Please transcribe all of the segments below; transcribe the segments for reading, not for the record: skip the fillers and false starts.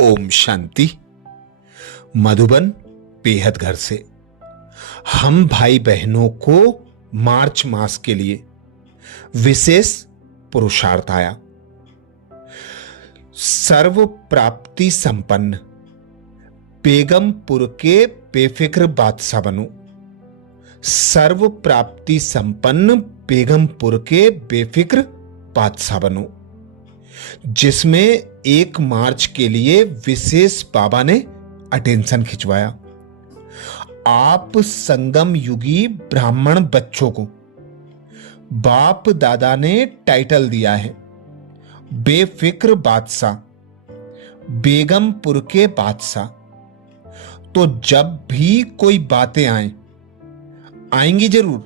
ओम शांति। मधुबन बेहद घर से हम भाई बहनों को मार्च मास के लिए विशेष पुरुषार्थ आया। सर्व प्राप्ति संपन्न बेगमपुर के बेफिक्र बादशाह बनो। सर्व प्राप्ति संपन्न बेगमपुर के बेफिक्र बादशाह बनो, जिसमें 1 मार्च के लिए विशेष बाबा ने अटेंशन खिंचवाया। आप संगम युगी ब्राह्मण बच्चों को बाप दादा ने टाइटल दिया है बेफिक्र बादशाह, बेगमपुर के बादशाह। तो जब भी कोई बातें आएंगी जरूर,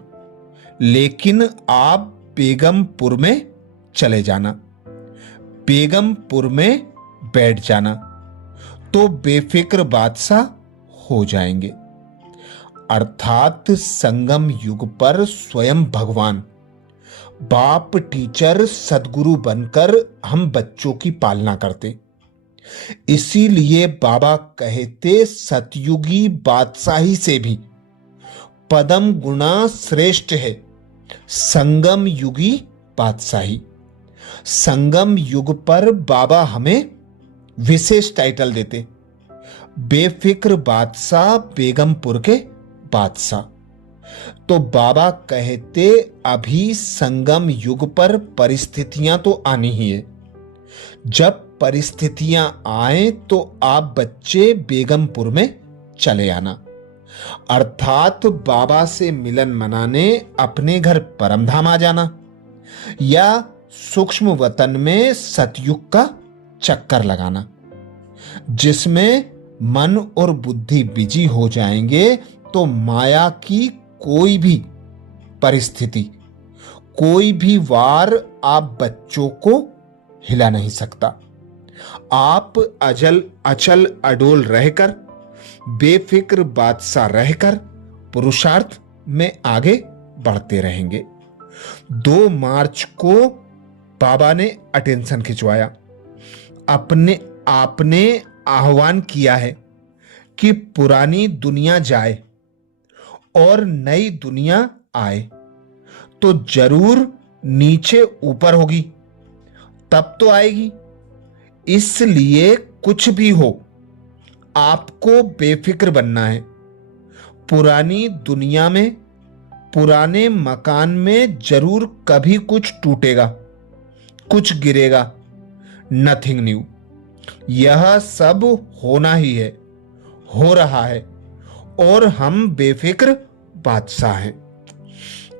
लेकिन आप बेगमपुर में चले जाना, बेगमपुर में बैठ जाना, तो बेफिक्र बादशाह हो जाएंगे। अर्थात संगम युग पर स्वयं भगवान बाप टीचर सदगुरु बनकर हम बच्चों की पालना करते। इसीलिए बाबा कहते सतयुगी बादशाही से भी पदम गुना श्रेष्ठ है संगम युगी बादशाही। संगम युग पर बाबा हमें विशेष टाइटल देते बेफिक्र बादशाह, बेगमपुर के बादशाह। तो बाबा कहते अभी संगम युग पर परिस्थितियां तो आनी ही है। जब परिस्थितियां आए तो आप बच्चे बेगमपुर में चले आना। अर्थात बाबा से मिलन मनाने अपने घर परमधाम आ जाना, या सूक्ष्म वतन में सतयुग का चक्कर लगाना, जिसमें मन और बुद्धि बिजी हो जाएंगे तो माया की कोई भी परिस्थिति, कोई भी वार आप बच्चों को हिला नहीं सकता। आप अचल अडोल रहकर, बेफिक्र बादशाह रहकर पुरुषार्थ में आगे बढ़ते रहेंगे। 2 मार्च को बाबा ने अटेंशन खिंचवाया। आपने आह्वान किया है कि पुरानी दुनिया जाए और नई दुनिया आए, तो जरूर नीचे ऊपर होगी, तब तो आएगी। इसलिए कुछ भी हो आपको बेफिक्र बनना है। पुरानी दुनिया में, पुराने मकान में जरूर कभी कुछ टूटेगा, कुछ गिरेगा, नथिंग न्यू। यह सब होना ही है, हो रहा है, और हम बेफिक्र बादशाह हैं।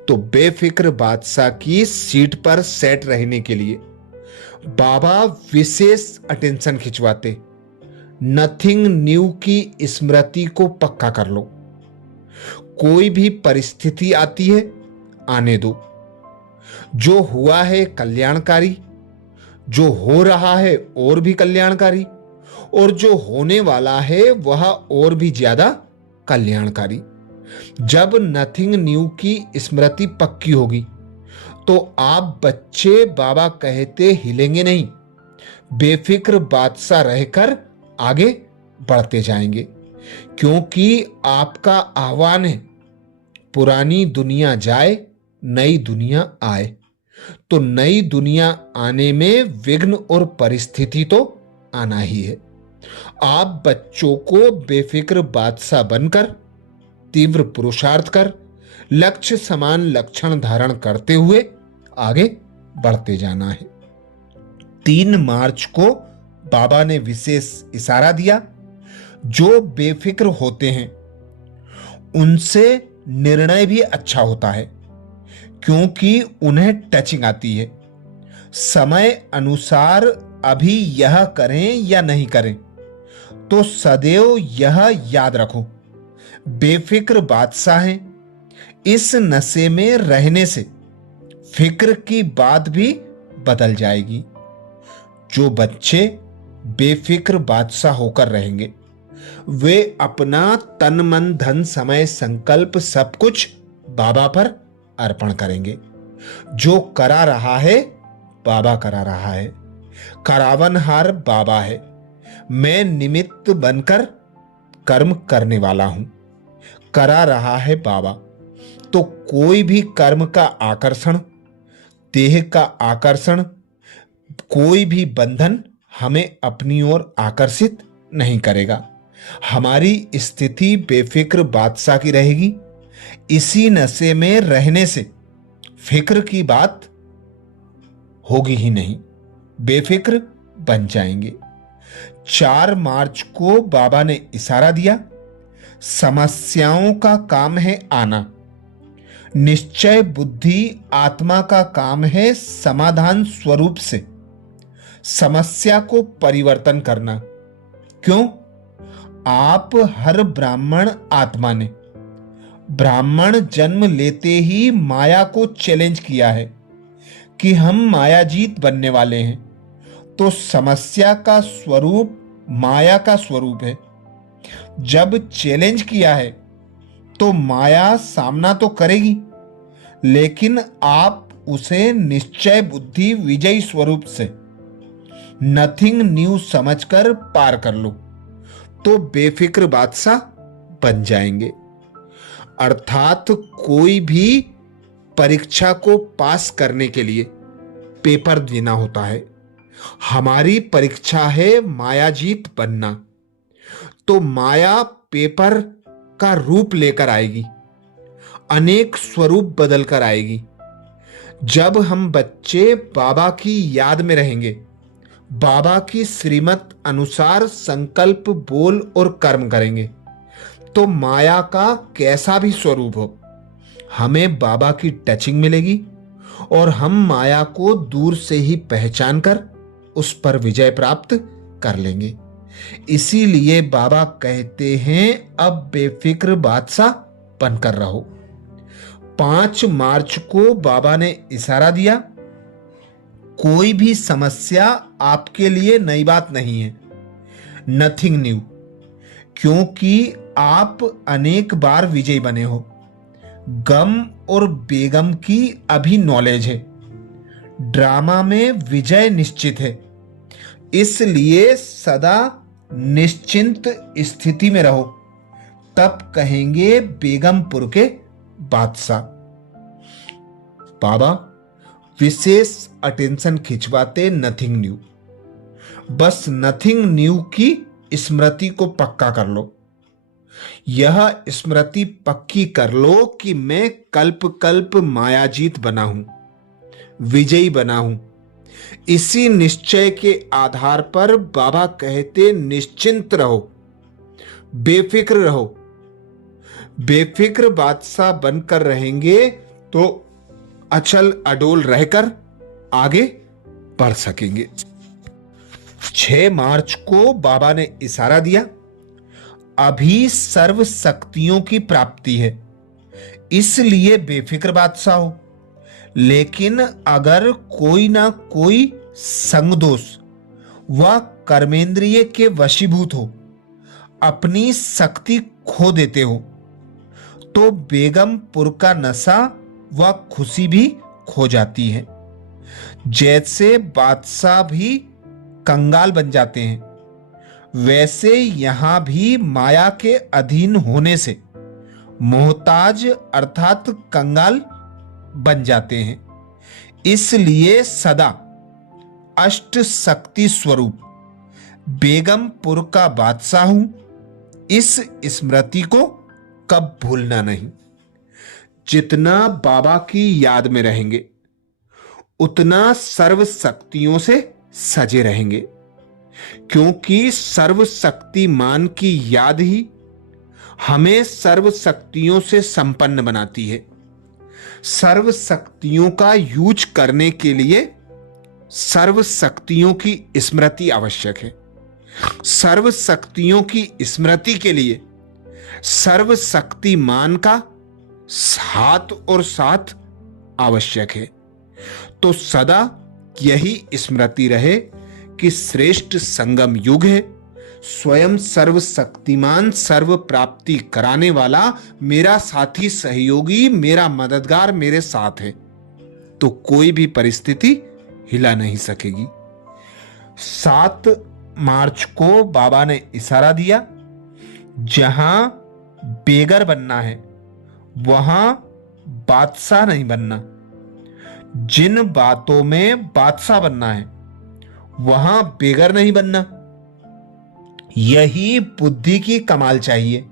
तो बेफिक्र बादशाह की सीट पर सेट रहने के लिए बाबा विशेष अटेंशन खिंचवाते। नथिंग न्यू की स्मृति को पक्का कर लो। कोई भी परिस्थिति आती है, आने दो। जो हुआ है कल्याणकारी, जो हो रहा है और भी कल्याणकारी, और जो होने वाला है वह और भी ज्यादा कल्याणकारी। जब नथिंग न्यू की स्मृति पक्की होगी तो आप बच्चे बाबा कहते हिलेंगे नहीं, बेफिक्र बादशाह रहकर आगे बढ़ते जाएंगे। क्योंकि आपका आह्वान है पुरानी दुनिया जाए, नई दुनिया आए। तो नई दुनिया आने में विघ्न और परिस्थिति तो आना ही है। आप बच्चों को बेफिक्र बादशाह बनकर, तीव्र पुरुषार्थ कर, लक्ष्य समान लक्षण धारण करते हुए आगे बढ़ते जाना है। 3 मार्च को बाबा ने विशेष इशारा दिया। जो बेफिक्र होते हैं उनसे निर्णय भी अच्छा होता है, क्योंकि उन्हें टचिंग आती है। समय अनुसार अभी यह करें या नहीं करें, तो सदैव यह याद रखो बेफिक्र बादशाह हैं। इस नशे में रहने से फिक्र की बात भी बदल जाएगी। जो बच्चे बेफिक्र बादशाह होकर रहेंगे वे अपना तन मन धन समय संकल्प सब कुछ बाबा पर अर्पण करेंगे। जो करा रहा है बाबा करा रहा है, करावनहार बाबा है। मैं निमित्त बनकर कर्म करने वाला हूं, करा रहा है बाबा। तो कोई भी कर्म का आकर्षण, देह का आकर्षण, कोई भी बंधन हमें अपनी ओर आकर्षित नहीं करेगा। हमारी स्थिति बेफिक्र बादशाह की रहेगी। इसी नशे में रहने से फिक्र की बात होगी ही नहीं, बेफिक्र बन जाएंगे। 4 मार्च को बाबा ने इशारा दिया, समस्याओं का काम है आना, निश्चय बुद्धि आत्मा का काम है समाधान स्वरूप से समस्या को परिवर्तन करना। क्यों? आप हर ब्राह्मण आत्मा ने ब्राह्मण जन्म लेते ही माया को चैलेंज किया है कि हम मायाजीत बनने वाले हैं। तो समस्या का स्वरूप माया का स्वरूप है। जब चैलेंज किया है तो माया सामना तो करेगी, लेकिन आप उसे निश्चय बुद्धि विजयी स्वरूप से नथिंग न्यू समझकर पार कर लो, तो बेफिक्र बादशाह बन जाएंगे। अर्थात कोई भी परीक्षा को पास करने के लिए पेपर देना होता है। हमारी परीक्षा है मायाजीत बनना। तो माया पेपर का रूप लेकर आएगी, अनेक स्वरूप बदल कर आएगी। जब हम बच्चे बाबा की याद में रहेंगे, बाबा की श्रीमत अनुसार संकल्प बोल और कर्म करेंगे, तो माया का कैसा भी स्वरूप हो, हमें बाबा की टचिंग मिलेगी और हम माया को दूर से ही पहचान कर उस पर विजय प्राप्त कर लेंगे। इसीलिए बाबा कहते हैं, अब बेफिक्र बादशाह बनकर रहो। 5 मार्च को बाबा ने इशारा दिया, कोई भी समस्या आपके लिए नई बात नहीं है, नथिंग न्यू, क्योंकि आप अनेक बार विजयी बने हो। गम और बेगम की अभी नॉलेज है, ड्रामा में विजय निश्चित है। इसलिए सदा निश्चिंत स्थिति में रहो, तब कहेंगे बेगमपुर के बादशाह। बाबा विशेष अटेंशन खिंचवाते नथिंग न्यू। बस नथिंग न्यू की स्मृति को पक्का कर लो। यह स्मृति पक्की कर लो कि मैं कल्प कल्प मायाजीत बना हूं, विजयी बना हूं। इसी निश्चय के आधार पर बाबा कहते निश्चिंत रहो, बेफिक्र रहो। बेफिक्र बादशाह बनकर रहेंगे तो अचल अडोल रहकर आगे बढ़ सकेंगे। 6 मार्च को बाबा ने इशारा दिया, अभी सर्व शक्तियों की प्राप्ति है, इसलिए बेफिक्र बादशाह हो। लेकिन अगर कोई ना कोई संगदोष व कर्मेंद्रिय के वशीभूत हो, अपनी शक्ति खो देते हो, तो बेगमपुर का नशा व खुशी भी खो जाती है। जैसे बादशाह भी कंगाल बन जाते हैं, वैसे यहां भी माया के अधीन होने से मोहताज अर्थात कंगाल बन जाते हैं। इसलिए सदा अष्ट शक्ति स्वरूप बेगमपुर का बादशाह हूं, इस स्मृति को कब भूलना नहीं। जितना बाबा की याद में रहेंगे, उतना सर्व शक्तियों से सजे रहेंगे, क्योंकि सर्वशक्तिमान की याद ही हमें सर्व शक्तियों से संपन्न बनाती है। सर्व शक्तियों का यूज करने के लिए सर्व शक्तियों की स्मृति आवश्यक है। सर्व शक्तियों की स्मृति के लिए सर्व शक्तिमान का साथ और साथ आवश्यक है। तो सदा यही स्मृति रहे कि श्रेष्ठ संगम युग है, स्वयं सर्वशक्तिमान सर्व प्राप्ति कराने वाला मेरा साथी सहयोगी, मेरा मददगार मेरे साथ है, तो कोई भी परिस्थिति हिला नहीं सकेगी। 7 मार्च को बाबा ने इशारा दिया, जहां बेगर बनना है वहां बादशाह नहीं बनना। जिन बातों में बादशाह बनना है वहां बेगर नहीं बनना। यही बुद्धि की कमाल चाहिए।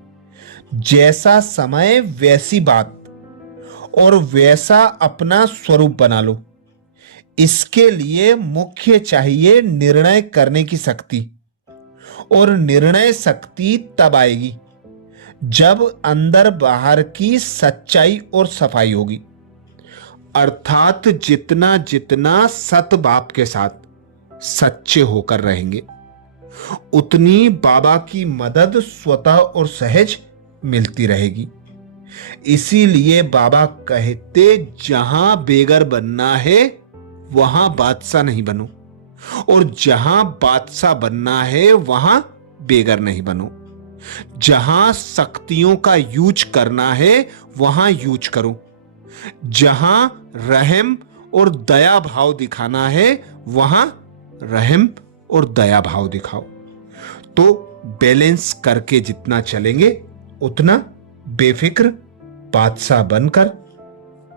जैसा समय वैसी बात और वैसा अपना स्वरूप बना लो। इसके लिए मुख्य चाहिए निर्णय करने की शक्ति, और निर्णय शक्ति तब आएगी जब अंदर बाहर की सच्चाई और सफाई होगी। अर्थात जितना जितना सत बाप के साथ सच्चे होकर रहेंगे, उतनी बाबा की मदद स्वतः और सहज मिलती रहेगी। इसीलिए बाबा कहते, जहां बेगर बनना है वहां बादशाह नहीं बनो, और जहां बादशाह बनना है वहां बेगर नहीं बनो। जहां शक्तियों का यूज करना है वहां यूज करो। जहां रहम और दया भाव दिखाना है वहां रहम और दया भाव दिखाओ। तो बैलेंस करके जितना चलेंगे उतना बेफिक्र बादशाह बनकर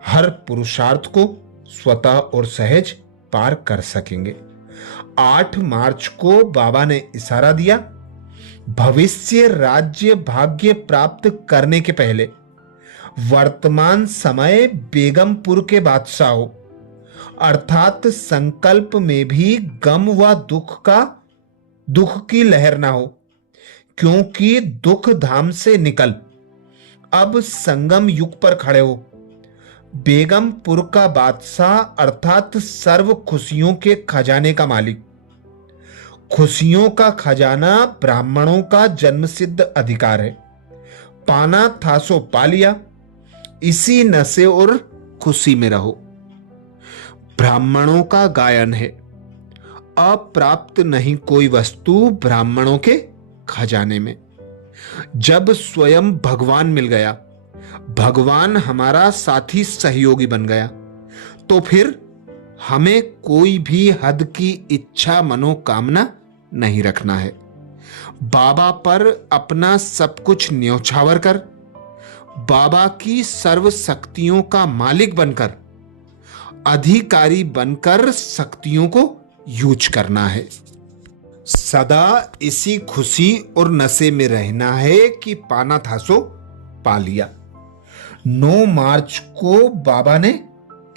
हर पुरुषार्थ को स्वतः और सहज पार कर सकेंगे। 8 मार्च को बाबा ने इशारा दिया, भविष्य राज्य भाग्य प्राप्त करने के पहले वर्तमान समय बेगमपुर के बादशाह हो। अर्थात संकल्प में भी गम व दुख की लहर ना हो, क्योंकि दुख धाम से निकल अब संगम युग पर खड़े हो। बेगमपुर का बादशाह अर्थात सर्व खुशियों के खजाने का मालिक। खुशियों का खजाना ब्राह्मणों का जन्मसिद्ध अधिकार है। पाना था सो पा लिया, इसी नशे और खुशी में रहो। ब्राह्मणों का गायन है, अप्राप्त नहीं कोई वस्तु ब्राह्मणों के खजाने में। जब स्वयं भगवान मिल गया, भगवान हमारा साथी सहयोगी बन गया, तो फिर हमें कोई भी हद की इच्छा मनोकामना नहीं रखना है। बाबा पर अपना सब कुछ न्यौछावर कर, बाबा की सर्व शक्तियों का मालिक बनकर, अधिकारी बनकर शक्तियों को यूज करना है। सदा इसी खुशी और नशे में रहना है कि पाना था सो पा लिया। 9 मार्च को बाबा ने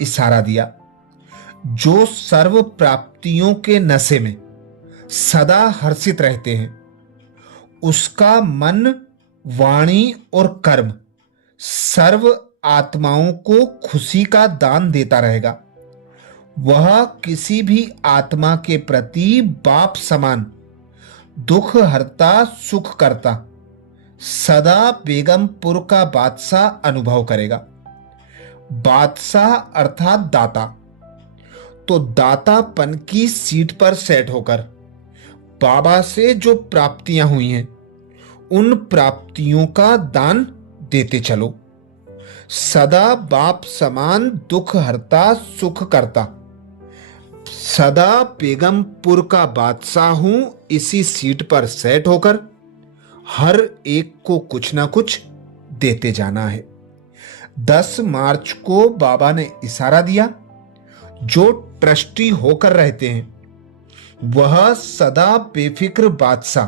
इशारा दिया, जो सर्व प्राप्तियों के नशे में सदा हर्षित रहते हैं, उसका मन, वाणी और कर्म सर्व आत्माओं को खुशी का दान देता रहेगा। वह किसी भी आत्मा के प्रति बाप समान दुख हरता सुख करता सदा बेगमपुर का बादशाह अनुभव करेगा। बादशाह अर्थात दाता, तो दातापन की सीट पर सेट होकर बाबा से जो प्राप्तियां हुई हैं उन प्राप्तियों का दान देते चलो। सदा बाप समान दुख हरता सुख करता सदा बेगमपुर का बादशाह हूं, इसी सीट पर सेट होकर हर एक को कुछ ना कुछ देते जाना है। 10 मार्च को बाबा ने इशारा दिया, जो ट्रस्टी होकर रहते हैं वह सदा बेफिक्र बादशाह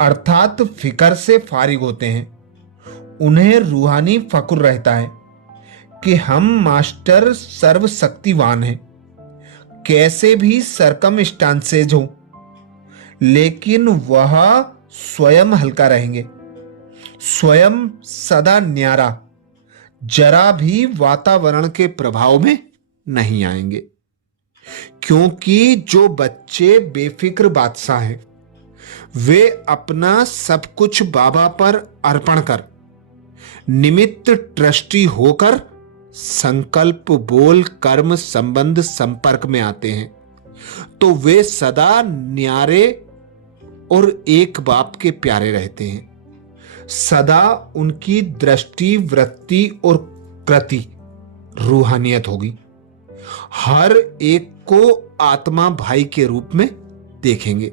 अर्थात फिकर से फारिग होते हैं। उन्हें रूहानी फक्र रहता है कि हम मास्टर सर्वशक्तिवान हैं, कैसे भी सरकमस्टांसेज हो, लेकिन वह स्वयं हल्का रहेंगे, स्वयं सदा न्यारा, जरा भी वातावरण के प्रभाव में नहीं आएंगे। क्योंकि जो बच्चे बेफिक्र बादशाह हैं वे अपना सब कुछ बाबा पर अर्पण कर निमित्त ट्रस्टी होकर संकल्प बोल कर्म संबंध संपर्क में आते हैं, तो वे सदा न्यारे और एक बाप के प्यारे रहते हैं। सदा उनकी दृष्टि वृत्ति और कृति रूहानियत होगी। हर एक को आत्मा भाई के रूप में देखेंगे।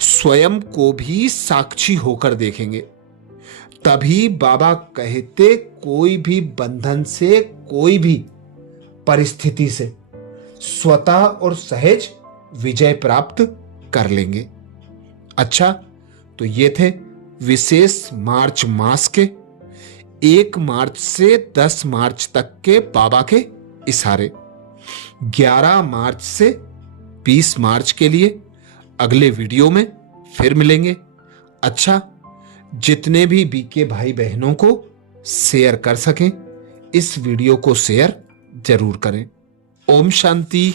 स्वयं को भी साक्षी होकर देखेंगे, तभी बाबा कहते कोई भी बंधन से, कोई भी परिस्थिति से स्वतः और सहज विजय प्राप्त कर लेंगे। अच्छा, तो ये थे विशेष मार्च मास के 1 मार्च से 10 मार्च तक के बाबा के इशारे। 11 मार्च से 20 मार्च के लिए अगले वीडियो में फिर मिलेंगे। अच्छा, जितने भी बीके भाई बहनों को शेयर कर सकें, इस वीडियो को शेयर जरूर करें। ओम शांति।